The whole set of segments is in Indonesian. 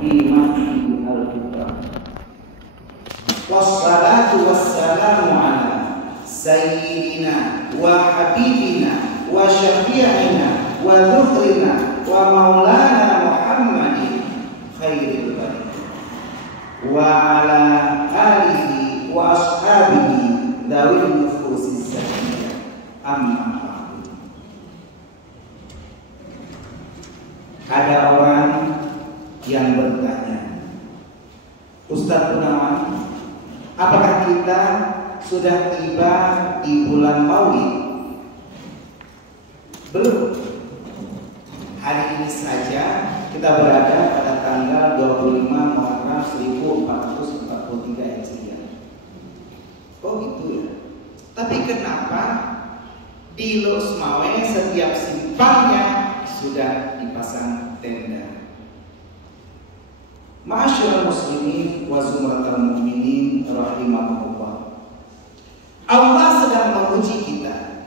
di masjid al-Qur'an. Wassalatu wassalamu ala sayyidina wa habibina wa syafi'ina wa dhukrina wa maulana Muhammadin khairil bariyah wa ala alihi wa ashabihi dawil nufusis zakiyah. Amma ba'du. Ada orang yang bertanya, Ustaz Gunawan, apakah kita sudah tiba di bulan Maulid? Belum. Hari ini saja kita berada pada tanggal 25 Muharram 1443 Hijriah. Oh gitu ya. Tapi kenapa di Losmawe setiap simpangnya sudah dipasang tenda? Ma'asyiral muslimin wa zumratal mu'minin rahimahumullah. Allah sedang menguji kita.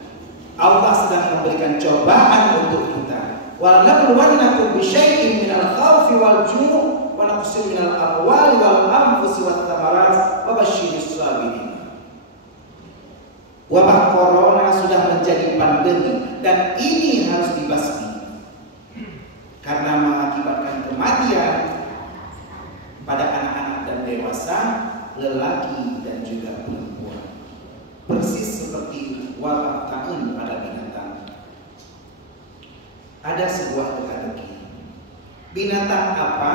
Allah sedang memberikan cobaan untuk kita. Wa nabluwannakum bisyai'in minal khawfi wal ju' wa naqsin minal amwali wal anfusi wat thamarat wa basyiris sabirin. Wabah corona sudah menjadi pandemi dan ini harus dibasmi karena mengakibatkan kematian pada anak-anak dan dewasa, lelaki dan juga perempuan. Persis seperti wabah taun pada binatang. Ada sebuah teka-teki. Binatang apa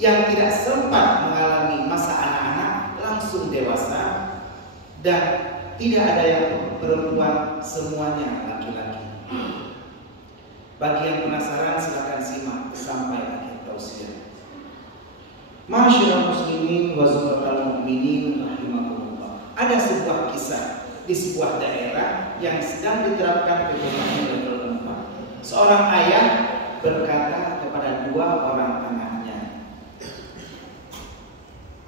yang tidak sempat mengalami masa anak-anak langsung dewasa dan tidak ada yang perempuan, semuanya laki-laki. Bagi yang penasaran silakan simak sampai akhir tausiah. Ma'asyiral muslimin wa zumratal mu'minin rahimahumullah. Ada sebuah kisah di sebuah daerah yang sedang diterapkan PPKM level 4. Seorang ayah berkata kepada dua orang anaknya,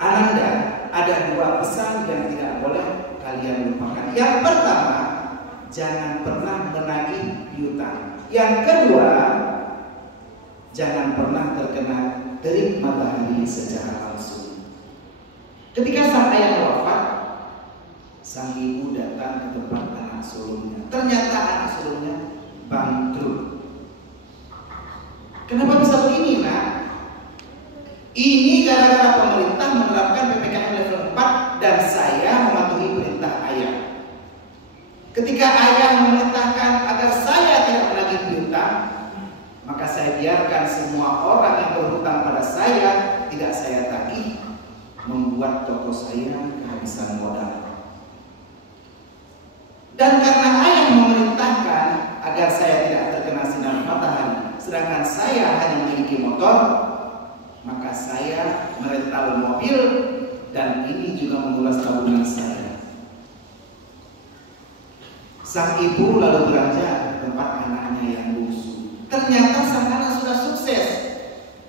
Ananda, ada dua pesan yang tidak boleh kalian lupakan. Yang pertama, jangan pernah menagih piutang. Yang kedua, jangan pernah terkena terik matahari secara langsung. Ketika sang ayah wafat, sang ibu datang ke tempat anak sulungnya. Ternyata anak sulungnya bangkrut. Kenapa bisa begini, nak? Ini gara-gara pemerintah menerapkan PPKM level 4 dan saya mematuhi perintah ayah. Ketika ayah memerintahkan agar saya tidak menagih piutang, maka saya biarkan semua orang yang berhutang pada saya tidak saya tagih, membuat toko saya kehabisan modal. Dan karena ayah memerintahkan agar saya tidak terkena sinar matahari, sedangkan saya hanya memiliki motor, maka saya merental mobil dan ini juga menguras tabungan saya. Sang ibu lalu beranjak ke tempat anaknya yang bungsu. Ternyata sang anak sudah sukses.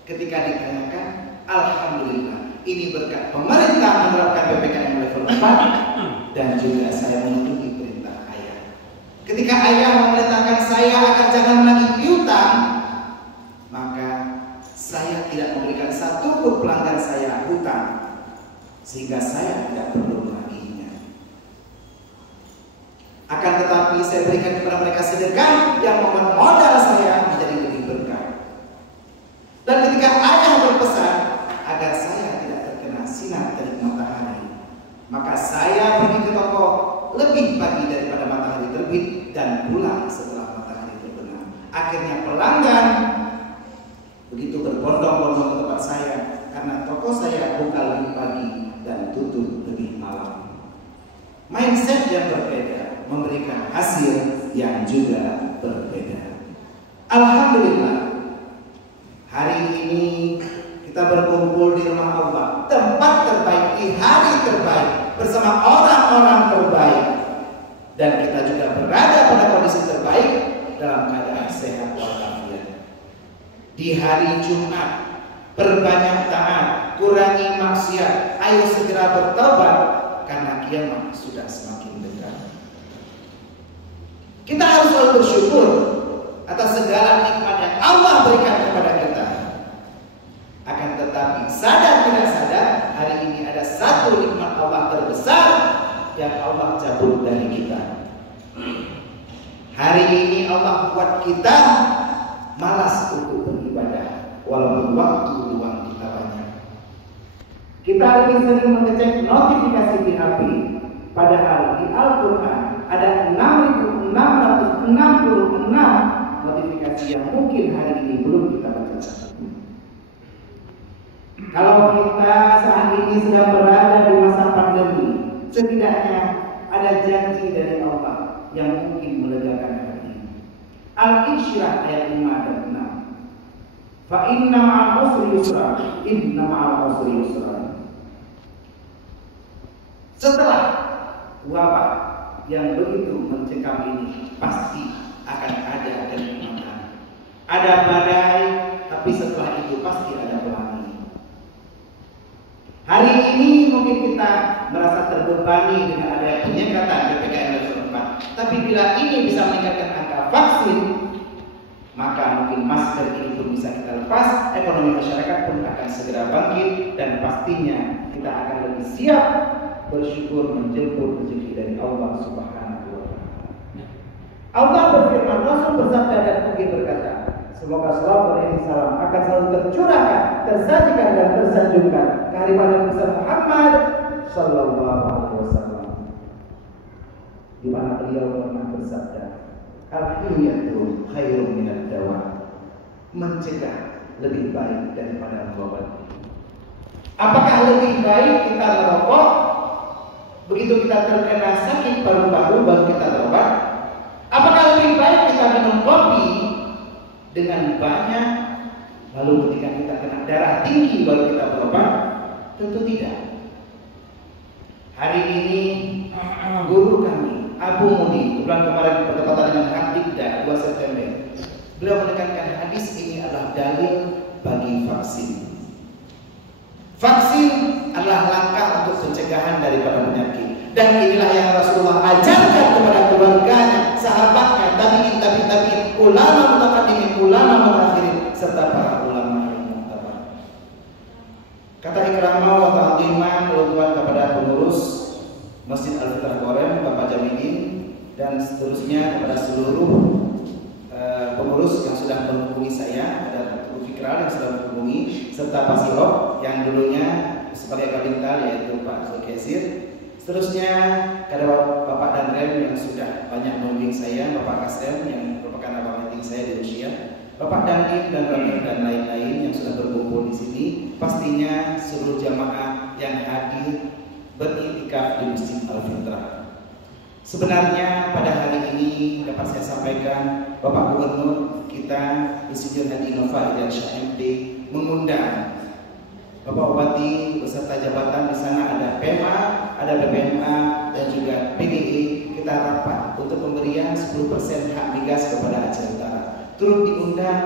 Ketika ditanyakan, alhamdulillah, ini berkat pemerintah menerapkan PPKM level 4 dan juga saya menuruti perintah ayah. Ketika ayah memerintahkan saya agar jangan menagih piutang, maka saya tidak memberikan satu pun pelanggan saya hutang, sehingga saya tidak perlu menagihnya. Akan tetapi saya berikan kepada mereka sedekah yang membuat modal saya menjadi lebih berkah. Dan ketika ayah berpesan agar saya tidak terkena sinar terik matahari, maka saya pergi ke toko lebih pagi daripada matahari terbit dan pulang setelah matahari terbenam. Akhirnya pelanggan begitu berbondong-bondong ke tempat saya karena toko saya buka lebih pagi dan tutup lebih malam. Mindset yang berbeda memberikan hasil yang juga berbeda. Alhamdulillah, hari ini kita berkumpul di rumah Allah, tempat terbaik, di hari terbaik, bersama orang-orang terbaik, dan kita juga berada pada kondisi terbaik dalam keadaan sehat walafiat. Di hari Jumat, berbanyak taat, kurangi maksiat, ayo segera bertobat karena kiamat sudah semakin dekat. Kita harus selalu bersyukur atas segala nikmat yang Allah berikan kepada kita. Akan Tetapi sadar tidak sadar, hari ini ada satu nikmat Allah terbesar yang Allah cabut dari kita. Hari ini Allah buat kita malas untuk beribadah, walaupun waktu luang kita banyak. Kita lebih sering mengecek notifikasi di HP, padahal di Al-Quran ada 6.666 notifikasi yang mungkin hari ini belum kita baca. Kalau kita saat ini sedang berada di masa pandemi, setidaknya ada janji dari Allah yang mungkin melegakan hati. Al-Insyirah ayat 5 dan 6. Fa inna ma'al usri yusra, inna ma'al usri yusra. Setelah wabah yang begitu mencekam ini, pasti akan ada kenikmatan. Ada badai, tapi setelah itu pasti ada pelangi. Hari ini mungkin kita merasa terbebani dengan adanya penyekatan PPKM level 4. Tapi bila ini bisa meningkatkan angka vaksin, maka mungkin masker ini pun bisa kita lepas, ekonomi masyarakat pun akan segera bangkit, dan pastinya kita akan lebih siap bersyukur menjemput rezeki dari Allah Subhanahu wa Ta'ala. Allah berfirman, Rasul bersabda dan pergi berkata, semoga salawat dan salam akan selalu tercurahkan, tersajikan dan tersanjungkan kehadiran Nabi Muhammad sallallahu alaihi wasallam, di mana beliau pernah bersabda, al-hilyatu khairun minad dawa. Mencegah lebih baik daripada mengobati. Apakah lebih baik kita merokok, begitu kita terkena sakit paru-paru baru kita berobat? Apakah lebih baik kita minum kopi dengan banyak, lalu ketika kita kena darah tinggi baru kita berobat? Tentu tidak. Hari ini guru kami Abu Muni bulan kemarin bertepatan dengan Hadikda 2 September, beliau menekankan hadis ini adalah dalil bagi vaksin. Vaksin adalah langkah untuk pencegahan daripada penyakit, dan inilah yang Rasulullah ajarkan kepada keluarganya, sahabatnya, tabi'in, ulama mutaqaddimin, ulama mutakhirin, serta para ulama yang mu'tabar. Kata ikramah wa ta'ziman kepada pengurus Masjid Al-Fitrah Korem, Bapak Jamidin, dan seterusnya kepada seluruh pengurus yang sudah menghubungi saya, ada Bu Fikral yang sudah menghubungi, serta Pak Sirok yang dulunya sebagai kabintal, yaitu Pak Zulkesir. Seterusnya kepada Bapak Danrem yang sudah banyak membimbing saya, Bapak Kasem yang merupakan abang meeting saya di Rusia, Bapak Dandim dan Ramil dan lain-lain yang sudah berkumpul di sini. Pastinya seluruh jamaah yang hadir beriktikaf di Masjid Al-Fitrah. Sebenarnya pada hari ini dapat saya sampaikan, Bapak Gubernur kita Insinyur Hadi Nova Ilyas MD mengundang Bapak Bupati beserta jabatan. Di sana ada PEMA, ada BPMA dan juga PGI. Kita rapat untuk pemberian 10% hak migas kepada Aceh Utara. Turut diundang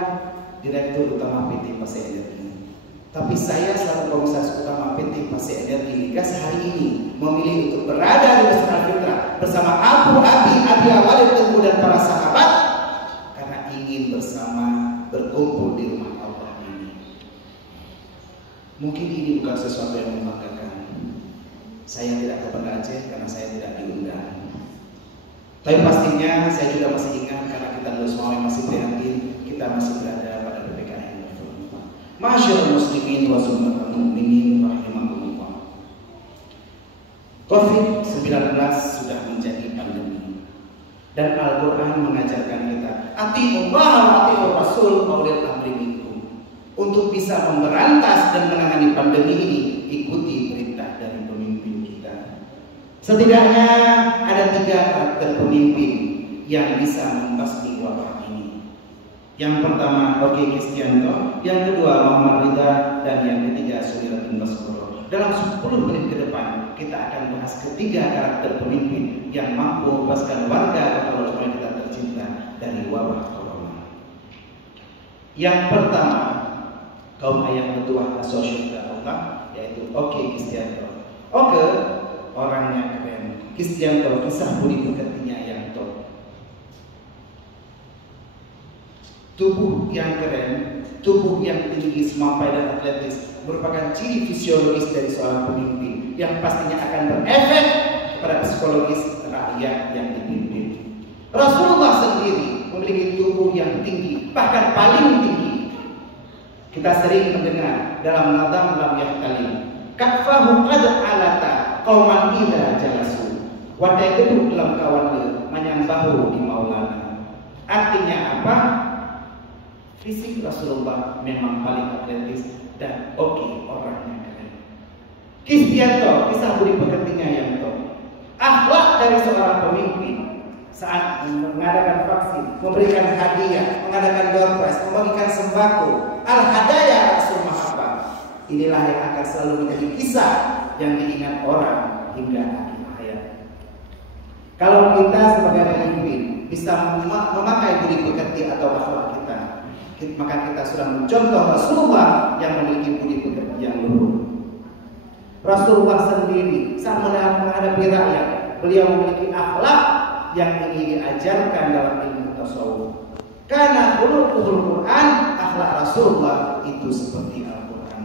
Direktur Utama PT Pasai Energi. Tapi saya selaku Komisaris Utama PT Pasai Energi Migas hari ini memilih untuk berada di Masjid Al-Fitrah bersama Abu Abi Awalid Tengku dan para sahabat, karena ingin bersama berkumpul di rumah Allah ini. Mungkin ini bukan sesuatu yang membanggakan. Saya tidak ke Banda Aceh karena saya tidak diundang. Tapi pastinya saya juga masih ingat, karena kita dulu semua masih prihatin, kita masih berada pada PPKM. Masyaallah muslimin wa sunnatul mu'minin rahimakumullah. Covid-19 sudah menjadi pandemi, dan Al-Quran mengajarkan kita atiullah wa atiur rasul wa ulil amri minkum. Untuk bisa memberantas dan menangani pandemi ini, ikuti perintah dari pemimpin kita. Setidaknya ada 3 karakter pemimpin yang bisa membasmi wabah ini. Yang pertama Oki Kristianto, yang kedua Muhammad Ridha, dan yang ketiga Sulirat bin Baskoro. Dalam 10 menit ke depan kita akan bahas ketiga karakter pemimpin yang mampu membebaskan warga atau supaya kita tercinta dari wabah corona. Yang pertama, kaum ayah mertua asosiasi Allah, yaitu Oki Kristianto. Oke, orangnya keren. Kristianto kisah budi pekertinya yang top. Tubuh yang keren, tubuh yang tinggi, semampai dan atletis merupakan ciri fisiologis dari seorang pemimpin yang pastinya akan berefek kepada psikologis rakyat yang dipimpin. Rasulullah sendiri memiliki tubuh yang tinggi, bahkan paling tinggi. Kita sering mendengar dalam nadam lam yahtalim, kafahu qad alata qauman idza jalasu. Wadai gedung dalam kawan le manyambahu di maulana. Artinya apa? Fisik Rasulullah memang paling atletis dan oke orangnya keren. Kristianto, kisah budi pekertinya yang top. Akhlak dari seorang pemimpin saat mengadakan vaksin, memberikan hadiah, mengadakan door prize, membagikan sembako, al-hadaya Rasul Mahabbah. Inilah yang akan selalu menjadi kisah yang diingat orang hingga akhir hayat. Kalau kita sebagai pemimpin bisa memakai budi pekerti atau akhlak kita, maka kita sudah mencontoh Rasulullah yang memiliki budi pekerti yang luhur. Rasulullah sendiri saat menghadapi rakyat, beliau memiliki akhlak yang ingin diajarkan dalam ilmu tasawuf. Karena khuluquhul Quran, akhlak Rasulullah itu seperti Al-Quran.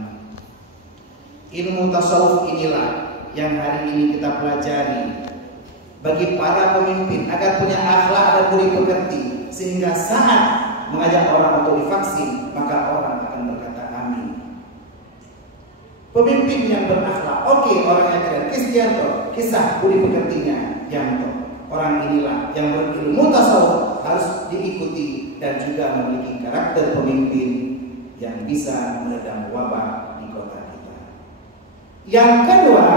Ilmu tasawuf inilah yang hari ini kita pelajari bagi para pemimpin agar punya akhlak dan budi pekerti, sehingga saat mengajak orang untuk divaksin, maka orang akan berkata amin. Pemimpin yang berakhlak, oke, orangnya keren. Kristianto, kisah budi pekertinya yang top. Orang inilah yang berilmu tasawuf harus diikuti dan juga memiliki karakter pemimpin yang bisa meredam wabah di kota kita. Yang kedua,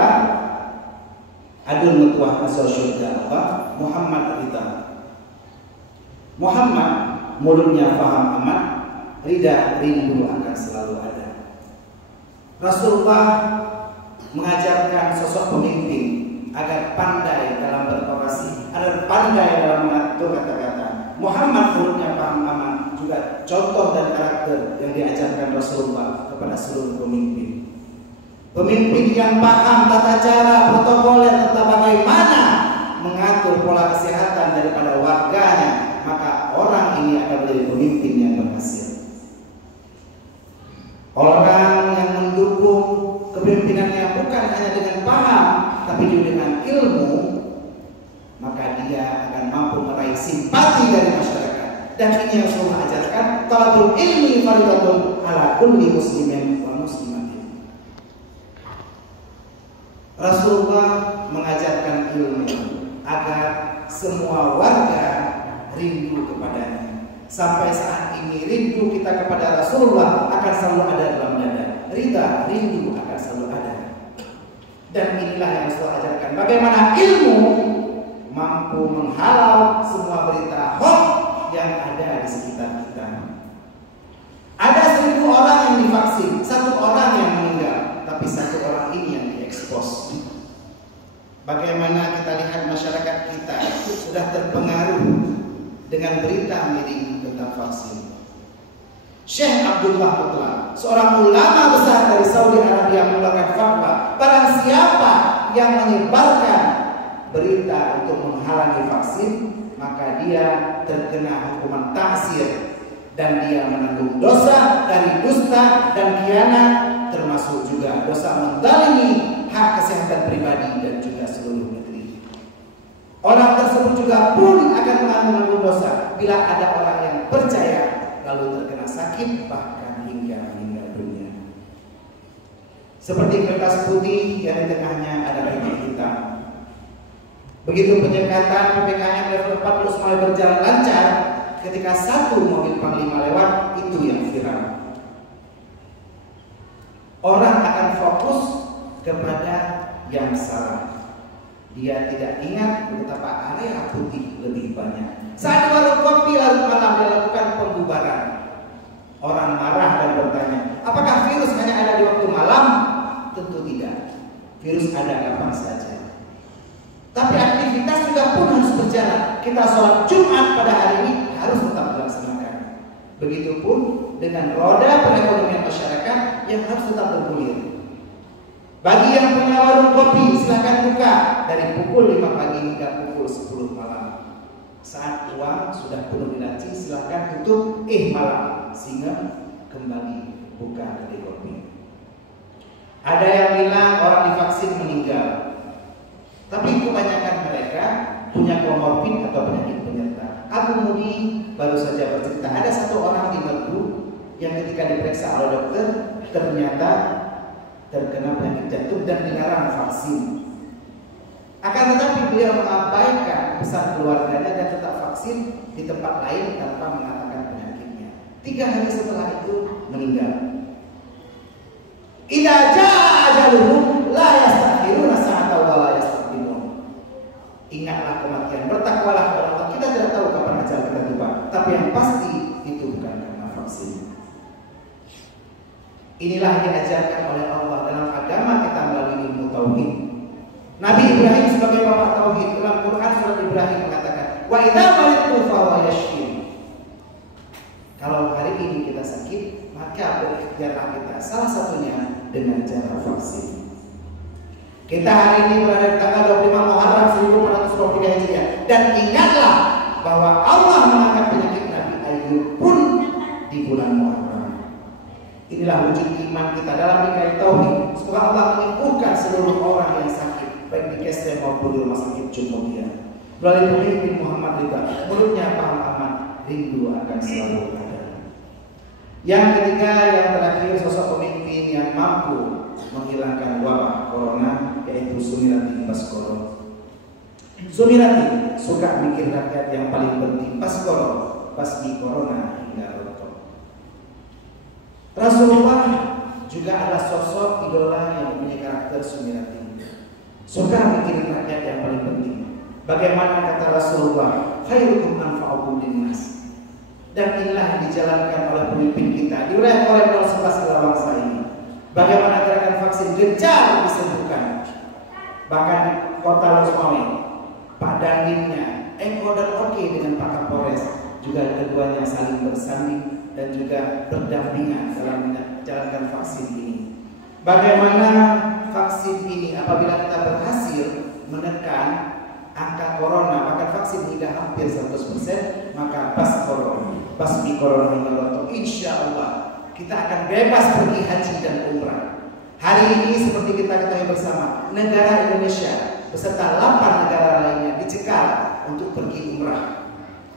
adul mutuah asal syurga Allah, Muhammad Ridha. Muhammad mulutnya faham amat, ridha rindu akan selalu ada. Rasulullah mengajarkan sosok pemimpin agar pandai dalam berorasi, agar pandai dalam mengatur kata-kata. Muhammad mulutnya paham amat juga contoh dan karakter yang diajarkan Rasulullah kepada seluruh pemimpin. Pemimpin yang paham tata cara protokoler tentang bagaimana mengatur pola kesehatan daripada warganya, maka orang ini akan menjadi pemimpin yang berhasil. Orang yang mendukung kepemimpinannya bukan hanya dengan paham, tapi juga dengan ilmu, maka dia akan mampu meraih simpati dari masyarakat. Dan ini yang Rasulullah ajarkan, talabul ilmi fardhatun ala kulli muslimin wa muslimatin. Rasulullah mengajarkan ilmu agar semua warga rindu kepadanya. Sampai saat ini rindu kita kepada Rasulullah akan selalu ada dalam dada. Ridha, rindu akan selalu ada. Dan inilah yang Rasulullah ajarkan, bagaimana ilmu mampu menghalau semua berita hoax yang ada di sekitar kita. Ada 1000 orang yang divaksin, 1 orang yang meninggal, tapi 1 orang ini yang diekspos. Bagaimana kita lihat masyarakat kita sudah terpengaruh dengan berita miring tentang vaksin. Syekh Abdullah Mutlaq, seorang ulama besar dari Saudi Arabia, mengeluarkan fatwa, barang siapa yang menyebarkan berita untuk menghalangi vaksin, maka dia terkena hukuman ta'zir dan dia menanggung dosa dari dusta dan khianat, termasuk juga dosa menzalimi hak kesehatan pribadi dan juga seluruh negeri. Orang tersebut juga pun akan menanggung dosa bila ada orang yang percaya lalu terkena sakit bahkan hingga meninggal dunia. Seperti kertas putih yang di tengahnya ada titik hitam. Begitu penyekatan PPKM level 4 mulai berjalan lancar, ketika 1 mobil panglima lewat, itu yang viral. Orang akan fokus kepada yang salah. Dia tidak ingat betapa area putih lebih banyak. Saat di warung kopi larut malam dilakukan pembubaran, orang marah dan bertanya, apakah virus hanya ada di waktu malam? Tentu tidak. Virus ada kapan saja. Tapi aktivitas juga pun harus berjalan. Kita sholat Jumat pada hari ini harus tetap dilaksanakan. Begitupun dengan roda perekonomian masyarakat yang harus tetap bergulir. Bagi yang punya warung kopi, silakan buka dari pukul 5 pagi hingga pukul 10 malam. Saat uang sudah penuh di laci, silakan tutup malam sehingga kembali buka kedai kopi. Ada yang bilang orang divaksin meninggal, tapi kebanyakan mereka punya komorbid atau penyakit penyerta. Abu Mudi baru saja bercerita, ada satu orang di Merdu yang ketika diperiksa oleh dokter ternyata terkena penyakit jantung dan dilarang vaksin. Akan tetapi beliau mengabaikan pesan keluarganya dan tetap vaksin di tempat lain tanpa mengatakan penyakitnya. 3 hari setelah itu meninggal. Idza jaa ajaluhum la yastakhiruna sa'atan wa la yastaqdimun. Ingatlah kematian, bertakwalah kepada Allah. Kita tidak tahu kapan ajal kita tiba, tapi yang pasti itu bukan karena vaksin. Inilah yang diajarkan oleh Allah dalam agama kita melalui ilmu tauhid. Nabi Ibrahim sebagai bapak tauhid, dalam Quran surat Ibrahim mengatakan, wa idza maridtu fa huwa yashfin. Kalau hari ini kita sakit, maka berikhtiarlah kita, salah satunya dengan cara vaksin. Kita hari ini berada di tanggal 25 Muharram 1423 Hijriah, dan ingatlah bahwa Allah mengangkat penyakit Nabi Ayub pun di bulan Muharram. Inilah wujud iman kita dalam rangkaian tauhid. Semoga Allah menyembuhkan seluruh orang yang sakit, baik di KST maupun di rumah sakit Jum'iyah. Melalui pemimpin Muhammad Ridha, mulutnya paham aman, rindu akan selalu ada. Yang ketiga, yang terakhir, sosok pemimpin yang mampu menghilangkan wabah corona, yaitu Sumiati Baskoro. Sumiati suka mikir rakyat yang paling penting, Baskoro, basmi corona hingga roto. Rasulullah juga adalah sosok idola yang mempunyai karakter Sumiati. Suka mikirin rakyat yang paling penting. Bagaimana kata Rasulullah, khairukum anfa'ukum linnas. Dan inilah yang dijalankan oleh pemimpin kita di wilayah Koridor 11 Lawangsa ini. Bagaimana gerakan vaksin gencar disembuhkan. Bahkan di Kota Losmawe, Pak Dandimnya, Eko dan Oke dengan Pak Kapolres juga keduanya saling bersanding dan juga berdampingan dalam menjalankan vaksin ini. Bagaimana vaksin ini apabila kita berhasil menekan angka corona, bahkan vaksin hingga hampir 100%, maka basmi corona hingga roto, insya Allah kita akan bebas pergi haji dan umrah. Hari ini seperti kita ketahui bersama, negara Indonesia beserta 8 negara lainnya dicekal untuk pergi umrah.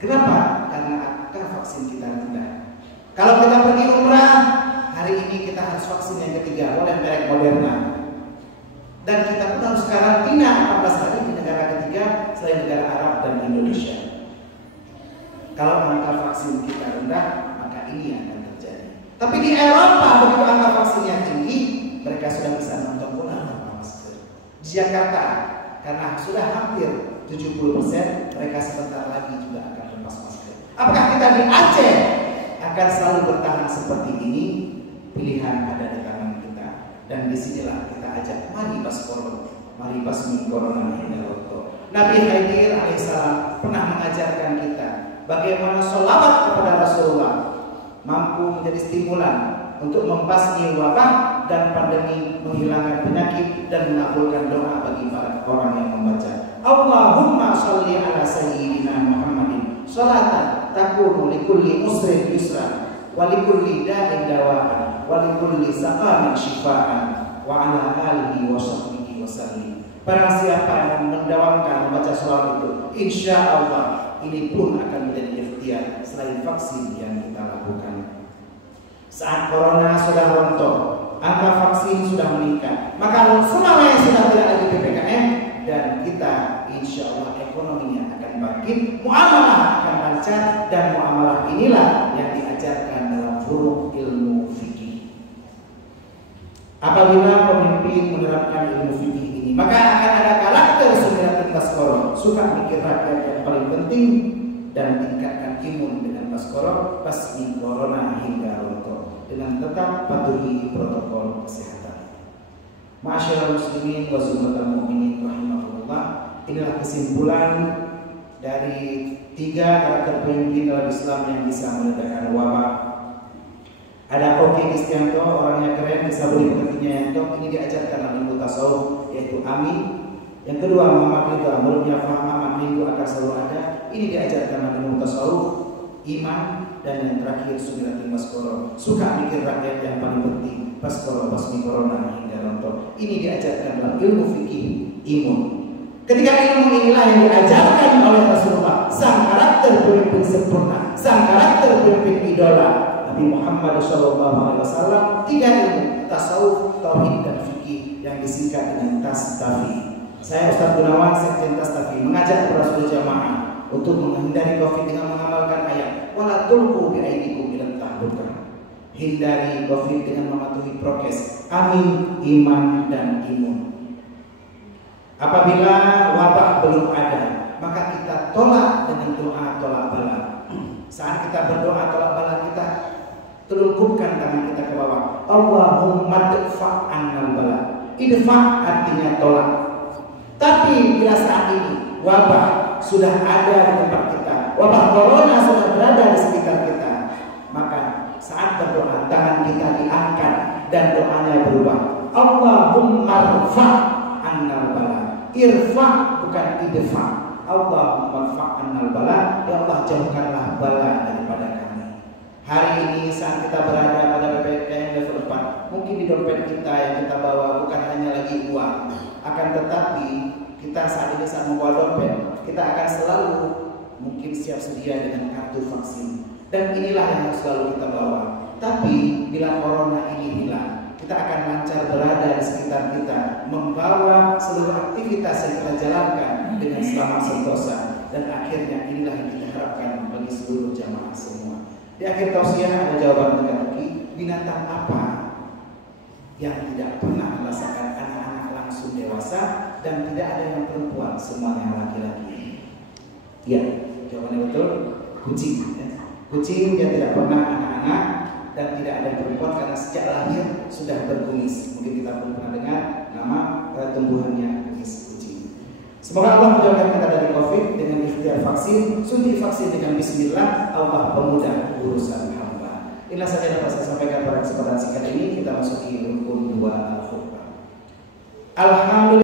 Kenapa? Karena angka vaksin kita rendah. Kalau kita pergi umrah, hari ini kita harus vaksin yang ketiga oleh merek Moderna. Dan kita pun harus karantina 14 hari di negara ketiga selain negara Arab dan Indonesia. Kalau angka vaksin kita rendah, maka ini akan terjadi. Tapi di Eropa begitu angka vaksinnya tinggi, mereka sudah bisa nonton bola tanpa masker. Di Jakarta, karena sudah hampir 70%, mereka sebentar lagi juga akan lepas masker. Apakah kita di Aceh akan selalu bertahan seperti ini? Pilihan ada di tangan kita. Dan disinilah kita ajak, mari Baskoro, mari basmi corona hingga roto. Nabi Khidir alaihissalam pernah mengajarkan kita bagaimana sholawat kepada Rasulullah mampu menjadi stimulan untuk membasmi wabah dan pandemi, menghilangkan penyakit dan mengabulkan doa bagi para orang yang membaca. Allahumma sholli ala sayyidina Muhammadin sholatan takunu likulli usrin yusra wa likulli da'in dawaan wa likulli saqamin shifaan wa ala alihi wa sahbihi wa sallim. Barang siapa yang mendawamkan membaca sholawat itu, insya Allah ini pun akan menjadi ikhtiar selain vaksin yang kita lakukan. Saat corona sudah rontok, angka vaksin sudah meningkat, maka semuanya sudah tidak lagi PPKM dan kita insya Allah ekonominya akan bangkit, muamalah akan lancar, dan muamalah inilah yang diajarkan dalam furu' ilmu fikih. Apabila pemimpin menerapkan ilmu fikih ini, maka akan ada karakter Sumiati Baskoro, suka mikir rakyat yang paling penting dan tingkatkan imun dengan Baskoro, basmi corona hingga roto, dengan tetap patuhi protokol kesehatan. Ma'asyiral muslimin wa zumratal mu'minin rahimahullah, inilah kesimpulan dari 3 karakter pemimpin dalam Islam yang bisa meledakkan wabah. Ada Oke Kristianto, orangnya keren, bisa beri pengertiannya yang top. Ini diajarkan dalam ilmu tasawuf, yaitu amin. Yang kedua, Muhammad Ridha, menurutnya faham Muhammad Ridha akan selalu ada. Ini diajarkan ilmu tasawuf, iman, dan yang terakhir sunnatul maskoro. Suka mikir rakyat yang paling penting, paskoro, basmi corona hingga rontok. Ini diajarkan dalam ilmu fikih imun. Ketika ilmu inilah yang diajarkan oleh Rasulullah, sang karakter pemimpin sempurna, sang karakter pemimpin idola Nabi Muhammad SAW. 3 ilmu, tasawuf, tauhid, dan fikih yang disingkat dengan Tastafi. Saya Ustaz Gunawan, Sekjen Tastafi, mengajak para seluruh jamaah untuk menghindari COVID dengan mengamalkan ayat wala tulqu biaidikum ila tahlukah. Hindari COVID dengan mematuhi prokes, amin, iman, dan imun. Apabila wabah belum ada, maka kita tolak dengan doa tolak bala. Saat kita berdoa tolak bala, kita telungkupkan tangan kita ke bawah. Allahumma dfa' annal bala. Idfa' artinya tolak. Tapi bila saat ini wabah sudah ada di tempat kita, wabah corona sudah berada di sekitar kita, maka saat berdoa tangan kita diangkat dan doanya berubah. Allahumma rfa' annal bala. Irfa' bukan idfa'. Allahumma rfa' annal bala. Ya Allah, jauhkanlah bala daripada kami. Hari ini saat kita berada pada PPKM level 4, mungkin di dompet kita yang kita bawa bukan hanya lagi uang, akan tetapi kita saat ini saat membawa dompet, kita akan selalu mungkin siap sedia dengan kartu vaksin. Dan inilah yang harus selalu kita bawa. Tapi bila corona ini hilang, kita akan lancar berada di sekitar kita, membawa seluruh aktivitas yang kita jalankan dengan selamat sentosa. Dan akhirnya inilah yang kita harapkan bagi seluruh jamaah semua. Di akhir tausiah ada jawaban teka-teki, binatang apa yang tidak pernah merasakan anak-anak langsung dewasa dan tidak ada yang perempuan, semuanya laki-laki? Ya, jawabannya betul, kucing. Kucing dia tidak pernah anak-anak dan tidak ada perempuan karena sejak lahir sudah berkumis. Mungkin kita pun pernah dengar nama tumbuhannya kumis kucing. Semoga Allah menjauhkan kita dari COVID dengan ikhtiar vaksin, suntik vaksin dengan Bismillah. Allah pemudah urusan hamba. Inilah saja dapat saya sampaikan pada